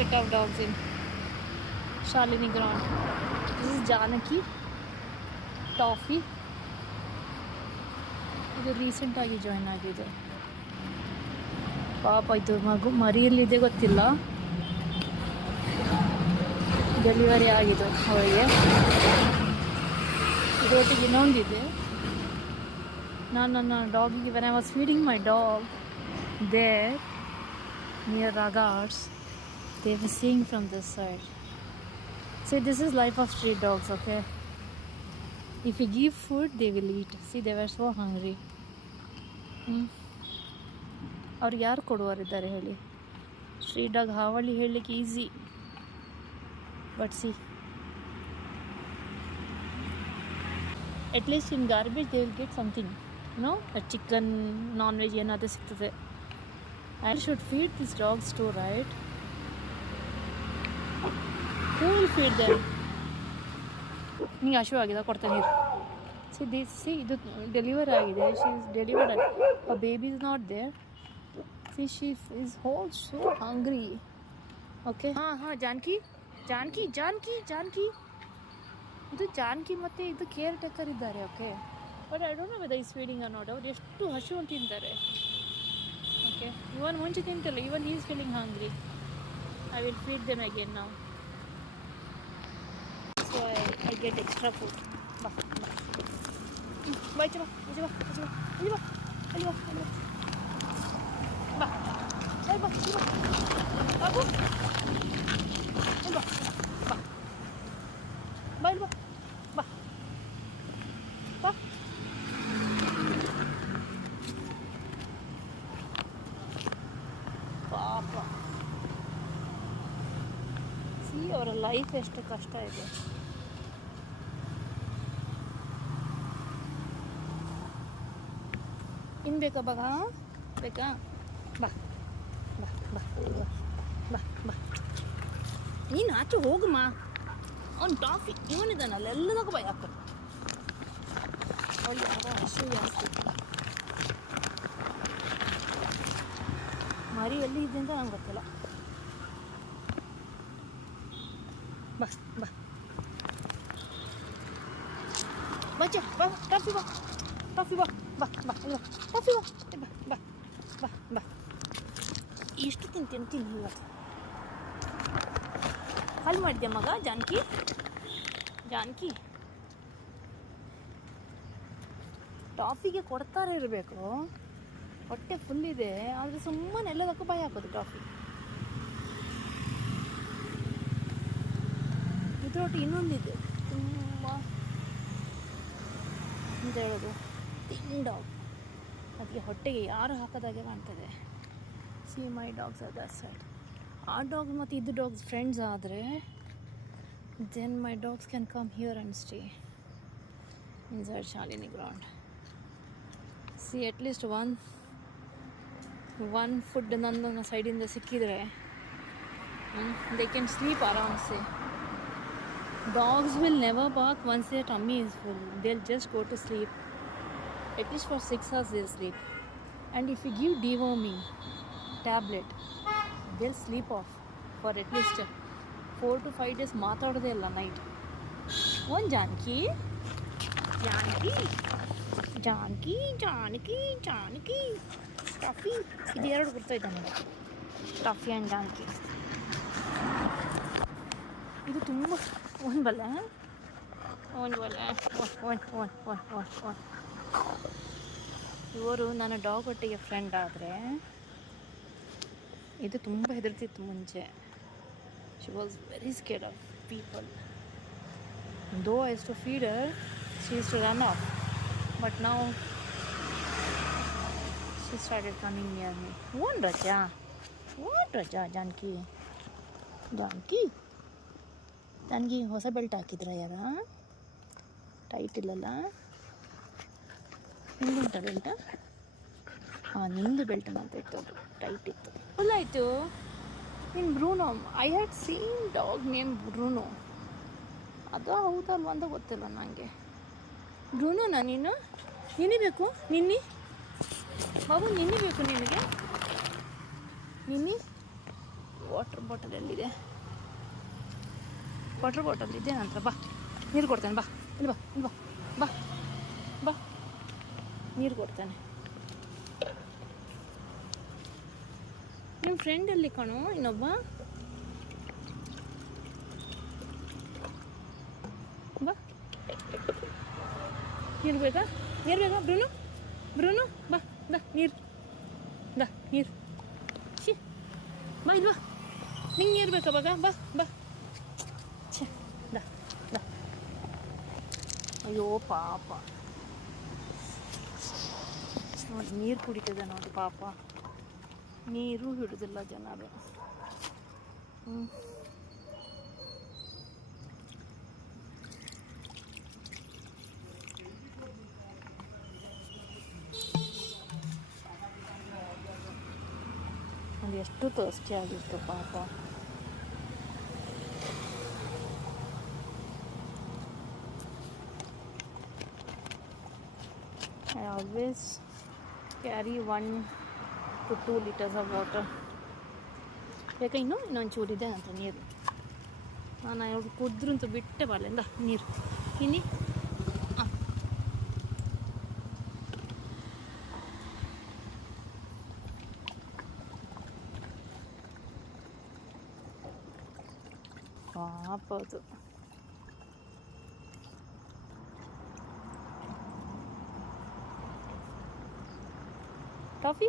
set of dogs in Shalini ground. This is Janaki, toffee. ಇದು ರೀಸೆಂಟಾಗಿ join ಆಗಿದೆ. ಪಾಪ ಇದು ಮರಿಯಲ್ಲಿದೆ ಗೊತ್ತಿಲ್ಲ, ಡೆಲಿವರಿ ಆಗಿದೆ ಅವಳಿಗೆ. ಇದರೊಟ್ಟಿಗೆ ಇನ್ನೊಂದಿದೆ. ನಾನು ನನ್ನ ಡಾಗಿಗೆ when I was feeding my dog there near raga, they were seeing from this side. See, this is life of street dogs, okay? If you give food, they will eat. See, they were so hungry. ಅವ್ರಿಗೆ ಯಾರು ಕೊಡುವರಿದ್ದಾರೆ ಹೇಳಿ? Street dog ಹಾವಳಿ ಹೇಳಲಿಕ್ಕೆ easy, but see at least in garbage they will get something, no, chicken, non veg ಏನಾದರೂ ಸಿಗ್ತದೆ. I should feed these dogs too, right? Who will feed them? ನಿಂಗೆ ಹಶು ಆಗಿದೆ, ಕೊಡ್ತೇನೆ ನೀರು. ಸಿ ಇದು ಡೆಲಿವರ್ ಆಗಿದೆ. She is delivered. A baby is not there. See she is whole so hungry. Okay, ಹಾಂ ಜಾನಕಿ ಜಾನಕಿ ಜಾನಕಿ ಜಾನಕಿ ಇದು ಜಾನಕಿ ಮತ್ತು ಇದು ಕೇರ್ ಟೇಕರ್ ಇದ್ದಾರೆ. Okay, but I don't know whether is feeding or not. ಅವ್ರು ಎಷ್ಟು ಹಶು ಅಂತ ತಿಂತಾರೆ. ಓಕೆ, ಇವನ್ ಮುಂಚೆ ತಿಂತಿಲ್ಲ. ಇವನ್ he is feeling hungry. I will feed them again now. So I get extra food. Ba. Ba coba. Ba. Ba. Aku. Ba. Ba. Ba. Ba. Ba. Papa. See, our life ಎಷ್ಟು ಕಷ್ಟ ಇದೆ. ಇನ್ನು ಬೇಕಾ ಬಾಗ? ಬೇಕಾ? ಬಾ ಬಾ ಬಾ ಬಾ ಬಾ. ನೀನು ಆಚೆ ಹೋಗಮ್ಮ. ಅವ್ನು ಟಾಫಿ ಇವನಿದ್ದಾನಲ್ಲ, ಎಲ್ಲದಕ್ಕೂ ಬಾಯ್ ಹಾಕೋದು. ಅವಳು ಯಾವ ಹಸು ಜಾಸ್ತಿ. ಮರಿ ಎಲ್ಲಿ ಇದೆ ಅಂತ ನಂಗೆ ಗೊತ್ತಿಲ್ಲ. ಬಾ ಬಾ ಬಚ್ಚ, ಬಾ ಟಾಫಿ, ಬಾ ಟಾಫಿ, ಬಾ ಬಾ ಬಾ ಟಾಫಿ, ಬಾ ಬಾ ಬಾ ಬಾ. ಇಷ್ಟು ತಿಂತೀನಿ ಇವತ್ತು. ಖಾಲಿ ಮಾಡಿದ್ಯಾ ಮಗ? ಜಾನಕಿ ಟಾಫಿಗೆ ಕೊಡ್ತಾರೆ ಇರಬೇಕು. ಹೊಟ್ಟೆ ಫುಲ್ ಇದೆ, ಆದರೆ ಸುಮ್ಮನೆ ಎಲ್ಲದಕ್ಕೂ ಬಾಯಿ ಹಾಕೋದು ಟಾಫಿ. ಇದರೊಟ್ಟು ಇನ್ನೊಂದಿದೆ ತುಂಬ ಅಂತ ಹೇಳೋದು, ಥಿನ್ ಡಾಗ್. ಅದಕ್ಕೆ ಹೊಟ್ಟೆಗೆ ಯಾರು ಹಾಕೋದಾಗೆ ಕಾಣ್ತದೆ. See my dogs are that side. ಆ ಡಾಗ್ ಮತ್ತು ಇದು ಡಾಗ್ಸ್ ಫ್ರೆಂಡ್ಸ್ ಆದರೆ then my dogs can come here and stay inside Shalini ground. See at least one food ನನ್ನ ಸೈಡಿಂದ ಸಿಕ್ಕಿದರೆ ದೇ ಕ್ಯಾನ್ ಸ್ಲೀಪ್ ಆರಾಮ್ಸೆ. Dogs will never bark once their tummy is full. They'll just go to sleep. At least for 6 hours they'll sleep. And if you give deworming tablet, they'll sleep off for at least 4 to 5 days. ಮಾತಾಡೋದೇ ಇಲ್ಲ night. ಒಂದು Janaki toffee, ಇದು ಎರಡು ಬರ್ತಾಯಿದ್ದ ನನಗೆ, toffee and Janaki. ಇದು ತುಂಬ ಒಂದು ಬಲ್ಲ. ಇವರು ನನ್ನ ಡಾಗ್ ಒಟ್ಟಿಗೆ ಫ್ರೆಂಡ್ ಆದರೆ ಇದು ತುಂಬ ಹೆದರ್ತಿತ್ತು ಮುಂಚೆ. She was very scared of people. Though I use to feed her, she use to run off, but now she started coming near me. ಓನ್ ರಜಾ ಜಾನಕಿ ನನಗೆ ಹೊಸ ಬೆಲ್ಟ್ ಹಾಕಿದ್ರ ಯಾರ? ಟೈಟ್ ಇಲ್ಲಲ್ಲ. ನಿಂದುಂಟ ಬೆಲ್ಟ? ಹಾಂ, ನಿಂದು ಬೆಲ್ಟ್ ಅಂತ ಇತ್ತು, ಅದು ಟೈಟ್ ಇತ್ತು. ಫುಲ್ಲಾಯಿತು. ನೀನು Bruno, I had seen dog name Bruno. ಅದು ಹೌದಲ್ವ ಅಂತ ಗೊತ್ತಿಲ್ಲ ನನಗೆ. ಬ್ರೂನೋನಾ ನೀನು? ನಿನ್ನೆ ಬೇಕು? ಬಾಬು ನಿನ್ನೆ ಬೇಕು ನಿನಗೆ? ನಿನ್ನೆ ವಾಟರ್ ಬಾಟಲ್ ಎಲ್ಲಿದೆ? ವಾಟರ್ ಬಾಟಲ್ ಇದೆ ನಂತರ. ಬಾ, ನೀರು ಕೊಡ್ತೇನೆ. ಬಾ, ಇಲ್ಲಿ ಬಾ, ಇಲ್ಲಿ ಬಾ, ಬಾ, ಬಾ, ನೀರು ಕೊಡ್ತೇನೆ. ನಿಮ್ಮ ಫ್ರೆಂಡ್ ಎಲ್ಲಿ ಕಣೋ ಇನ್ನೊಬ್ಬ? ಬಾ, ನೀರು ಬೇಕಾ? ನೀರು ಬೇಕಾ ಬ್ರೂನು? ಬ್ರೂನು ಬಾ, ಬಾ, ನೀರು, ಬಾ, ನೀರು. ಶಿ, ಬಾ, ಇಲ್ಲಿ ಬಾ. ನಿಂಗೆ ನೀರು ಬೇಕಾ? ಬಾಗ ಬಾ, ಬಾ. ಛೇ, ಬಾ, ಬಾ. ಅಯ್ಯೋ ಪಾಪ, ನೋಡಿ ನೀರು ಕುಡಿತದೆ ನೋಡಿ ಪಾಪ. ನೀರು ಹಿಡಿದಿಲ್ಲ ಜನರು. ಅದು ಎಷ್ಟು ತೋರಿಸ್ತಿ ಆಗಿತ್ತು ಪಾಪ. I always carry 1 to 2 liters of water. ಬೇಕಾ ಇನ್ನೊಂಚೂರಿದೆ ಅಂತ ನೀರು. ನಾನು ಅವ್ರು ಕುದ್ರು ಅಂತ ಬಿಟ್ಟೆ ಬಾಲೆಂದ ನೀರು ಇನ್ನಿ. ಪಾಪ ಅದು. toffee